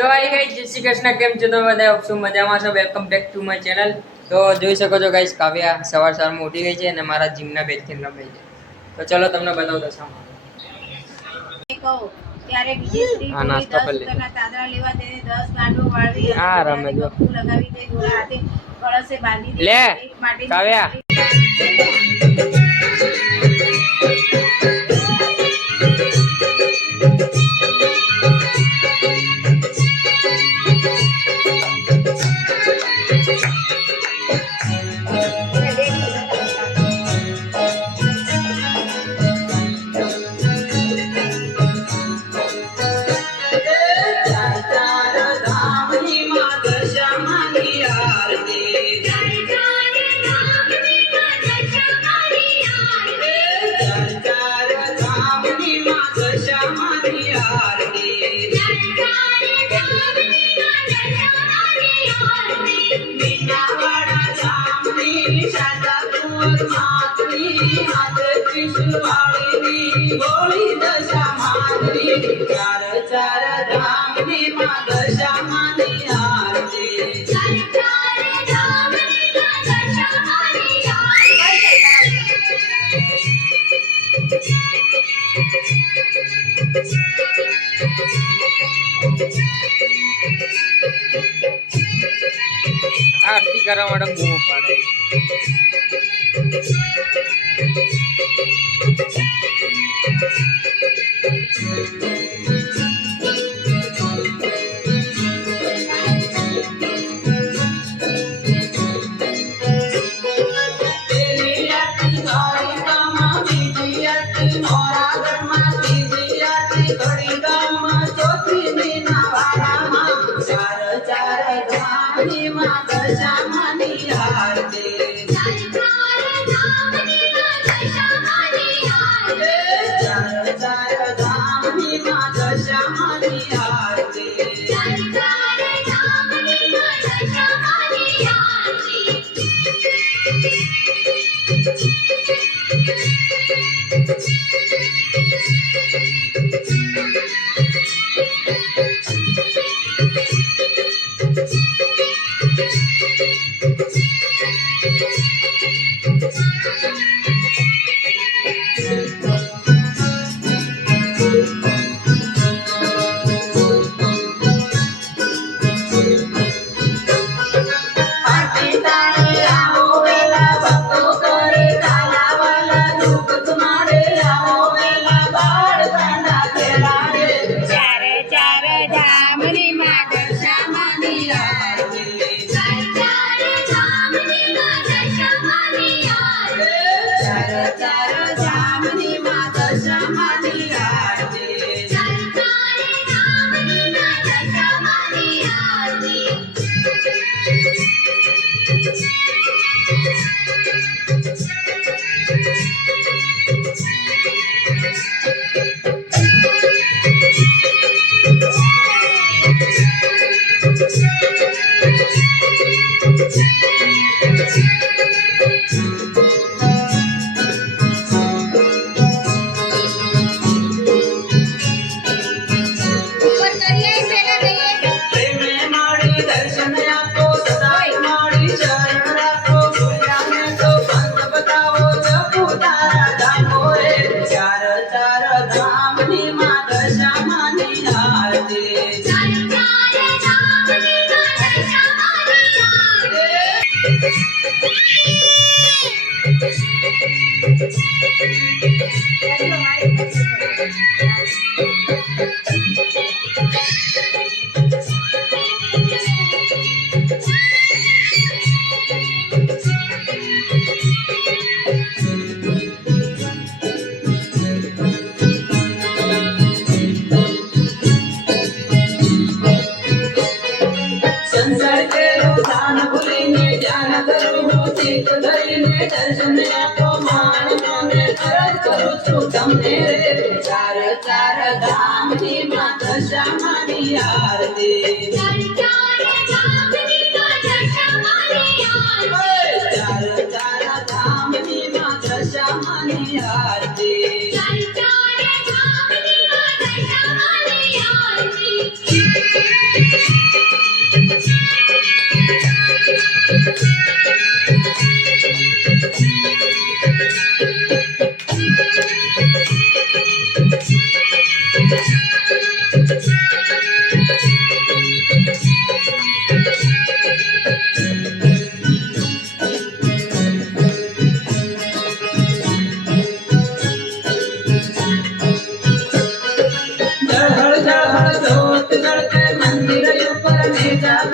તો આઈ ગાઈસ જય શ્રી કૃષ્ણ કેમ છો તમે બધા ઓપ્શન મજામાં છો welcome back to my channel તો જોઈ શકો છો ગાઈસ કાવ્યા સવારમાં ઉઠી ગઈ છે અને મારા જીમના બેટથી રમે છે તો ચલો તમને બતાવું દશામાં ત્યારે વિજયશ્રી આ નાસ્તો કરી લે ના તાદરા લેવા તેને 10 ગાંડો વાળવી આ રમે જો લગાવી દે જોડા હાથે કળશે બાંધી દે લે કાવ્યા बोली दशा माधवी चार चार धाम ने मां दशा मानी आरती चार चार धाम ने मां दशा मानी आरती करा मैडम बूम पाड़े चार चार धाम की मां दशा मानी आरती चार चार धाम की मां दशा मानी आरती चार चार धाम की मां दशा मानी आरती चार चार धाम की मां दशा मानी आरती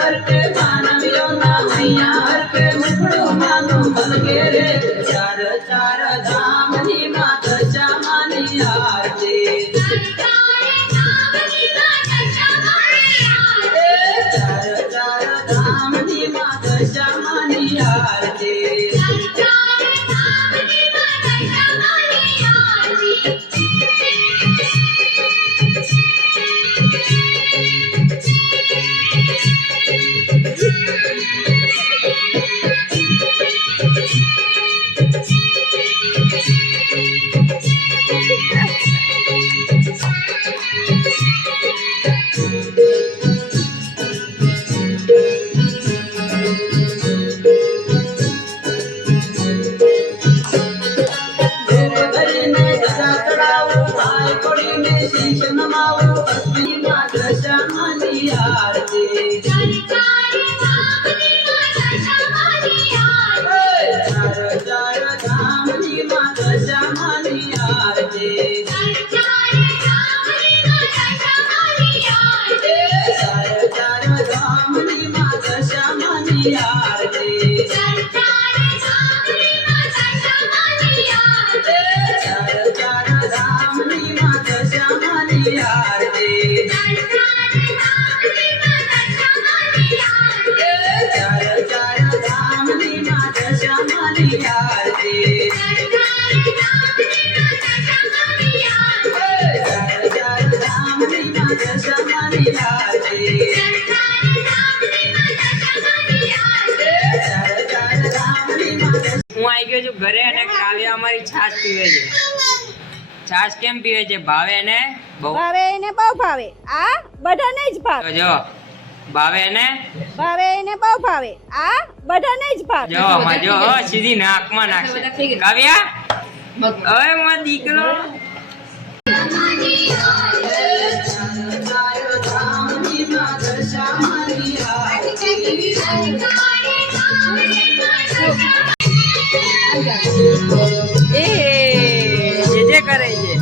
हर के मानवियों ना मैया हर के मुखड़ो मानो बनगे रे चार चार धाम नी मात श्यामानी आरती चार चार धाम नी मात श्यामानी आरती હું આવી ગયો છું ઘરે અને કાવ્ય અમારી છાશ પીવે છે. છાશ કેમ પીવે છે? ભાવે ને બહુ ભાવે એને બહુ ભાવે. આ બધાને જ ભાવે. જો ભાવે ને ભાવે એને બહુ ભાવે. આ બધાને જ ભાવે. જો આમાં જો સીધી નાકમાં નાખશે. કાવ્યા હવે મારો દીકરો જે કરે છે.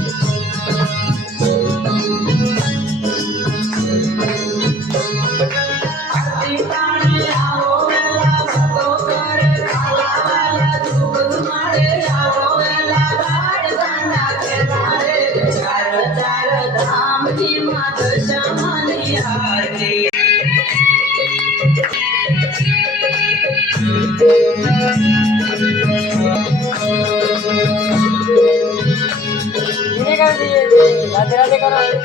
રાધે રાધે કરો. રાધે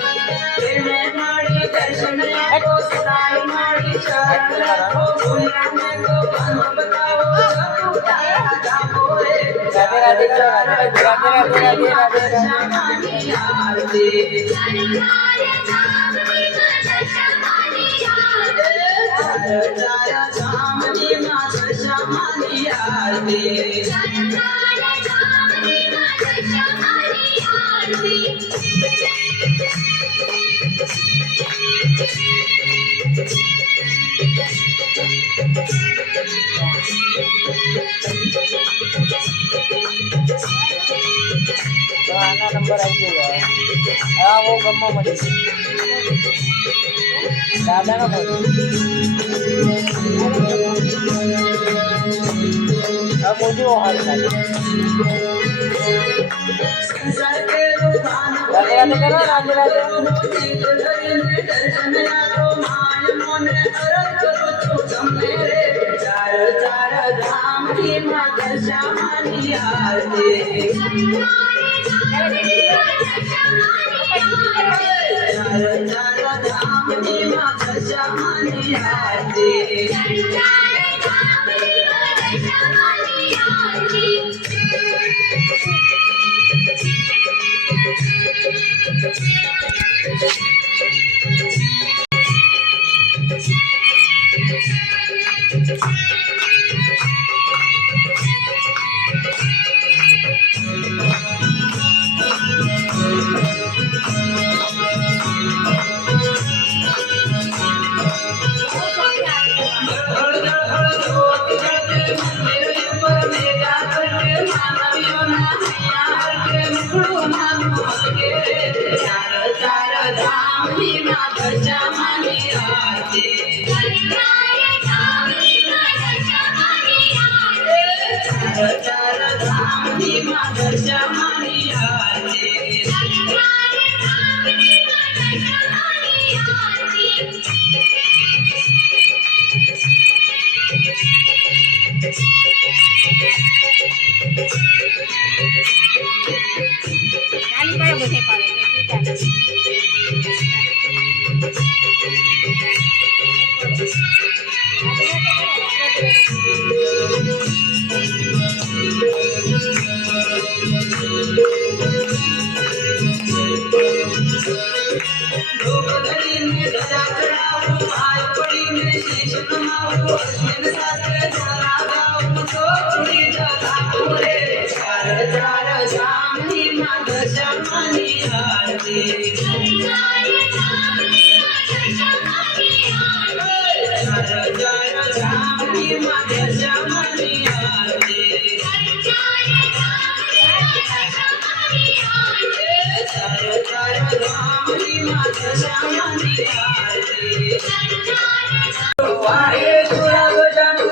આના નંબર આવી ગયો. હા वो ગમવા મળી દાદાનો ફોન. આ મોજો હાલ રાધે રાધે કરો. રાધે રાધે ચાર ચાર ધામ ની માત શ્યામાની આરતી નહીં પાડે તો તું ચાલ. દ્રૌપદીને ધજા ચડાવું, ભાઈ પડીને શીશ નમાવું, અશ્વિન સાથે ઝાલા ગાવું, છોકરી જગાવું રે. ચાર ચાર ધામની માં દશામાની આરતી. ચાર ચાર ધામની માં દશામાની આરતી. ચાર ચાર ધામની માં દશામાની આરતી. વારે ગુલાબ જાંબુ,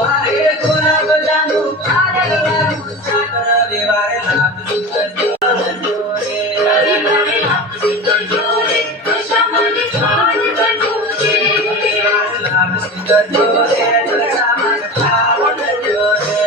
વારે ગુલાબ જાંબુ, કાગળ લાગુ, સાગર વેવારે લાગુ કરજો રે. વેવારે લાગુ કરજો રે, દશામાની ખાડ કરજો રે. વેવારે લાગુ કરજો રે, દશામાની ખાડ કરજો રે.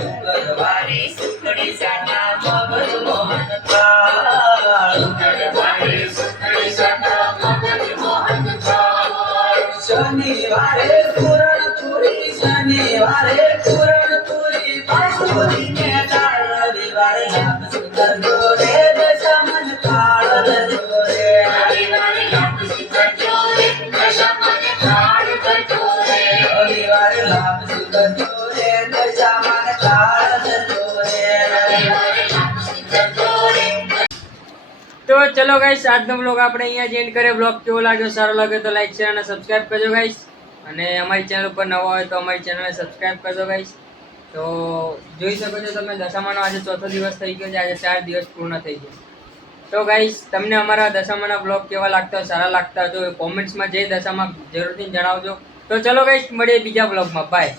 શુક્રવારે સુખડી સાના મગજ મોહન થાળ. શનિવારે પૂરણ પૂરી, શનિવારે પૂરણ પૂરી, પાછોડીને દાળ. રવિવારે લાભ કરજો રે, દશામાન થાળ ધરજો રે. રવિવારે લાભ કરજો રે, દશામાન થાળ ધરજો રે. રવિવારે લાભ કરજો રે, દશામાન થાળ ધરજો રે. રવિવારે લાભ કરજો રે. તો ચલો ગાઈસ, આજનો બ્લોગ આપણે અહીંયા જ એન્ડ કરીએ. બ્લોગ કેવો લાગ્યો, સારો લાગ્યો તો લાઈક શેર અને સબસ્ક્રાઇબ કરજો ગાઈસ. અને અમારી ચેનલ ઉપર નવા હોય તો અમારી ચેનલને સબસ્ક્રાઇબ કરજો ગાઈસ. તો જોઈ શકો છો તમે, દશામાનો આજે ચોથો દિવસ થઈ ગયો છે, આજે 4 દિવસ પૂર્ણ થઈ ગયા. તો ગાઈસ, તમને અમારા દશામાના બ્લોગ કેવા લાગતા હોય, સારા લાગતા હોય તો કોમેન્ટ્સમાં જઈ દશામાં જરૂરથી જણાવજો. તો ચલો ગાઈસ, મળીએ બીજા બ્લોગમાં. બાય.